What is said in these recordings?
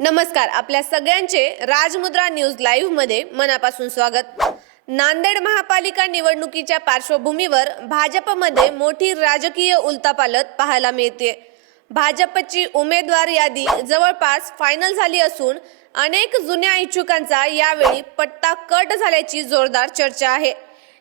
नमस्कार, आपल्या सगळ्यांचे राजमुद्रा न्यूज लाईव्ह मध्ये मनापासून स्वागत। नांदेड महापालिका निवडणुकीच्या पार्श्वभूमीवर भाजपमध्ये मोठी राजकीय उलथापालथ पाहायला मिळते। भाजपची उमेदवार यादी जवळपास फायनल झाली असून अनेक जुन्या इच्छुकांचा यावेळी पट्टा कट झाल्याची जोरदार चर्चा आहे।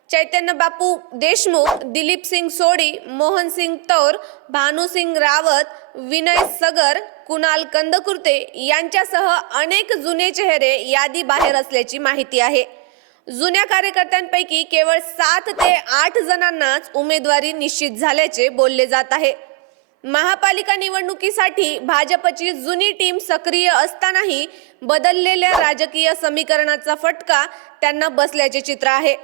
चैतन्य बापू देशमुख, दिलीप सिंग सोडी, मोहन सिंग तौर, भानु सिंग रावत, विनय सगर, कुणाल कंदकुर्ते यांच्यासह अनेक जुने चेहरे यादी बाहेर असल्याची माहिती आहे। जुन्या कार्यकर्त्यांपैकी केवळ 7 ते 8 जणांनाच उमेदवारी निश्चित झाल्याचे बोलले जात आहे। महापालिका निवडणुकीसाठी भाजपची जुनी टीम सक्रिय असतानाही बदललेल्या राजकीय समीकरणाचा फटका त्यांना बसल्याचे चित्र आहे।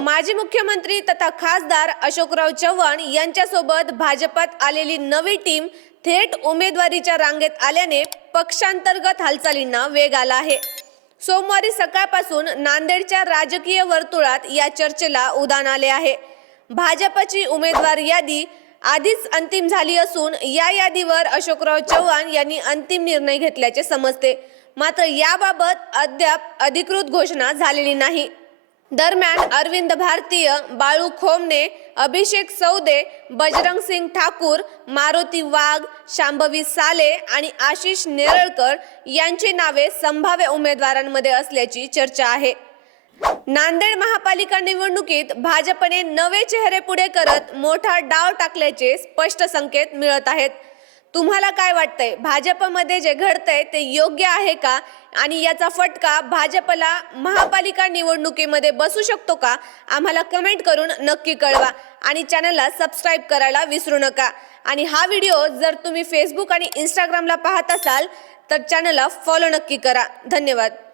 माजी मुख्यमंत्री तथा खासदार अशोकराव चव्हाण यांच्यासोबत भाजपात आलेली नवी टीम थेट उमेदवारीच्या रांगेत आल्याने पक्षांतर्गत हालचालींना वेग आला आहे। सोमवारी सकाळपासून नांदेडच्या राजकीय वर्तुळात या चर्चेला उधाण आले आहे। भाजपची उमेदवार यादी आधीच अंतिम झाली असून या यादीवर अशोकराव चव्हाण यांनी अंतिम निर्णय घेतल्याचे समजते, मात्र याबाबत अद्याप अधिकृत घोषणा झालेली नाही। दरम्यान अरविंद भारतीय, बाळू खोमने, अभिषेक सौदे, बजरंग सिंग ठाकूर, मारुती वाघ, शांभवी साले आणि आशिष नेरळकर यांची नावे संभाव्य उमेदवारांमध्ये असल्याची चर्चा आहे। नांदेड महापालिका निवडणुकीत भाजपने नवे चेहरे पुढे करत मोठा डाव टाकल्याचे स्पष्ट संकेत मिळत आहेत। तुम्हाला काय वाटतंय? भाजपमध्ये जे घडतंय ते योग्य आहे का आणि याचा फटका भाजपला महापालिका निवडणुकीमध्ये बसू शकतो का? आम्हाला कमेंट करून नक्की कळवा आणि चॅनलला सबस्क्राइब करायला विसरू नका। आणि हा व्हिडिओ जर तुम्ही फेसबुक आणि इंस्टाग्रामला पाहत असाल तर चॅनलला फॉलो नक्की करा। धन्यवाद।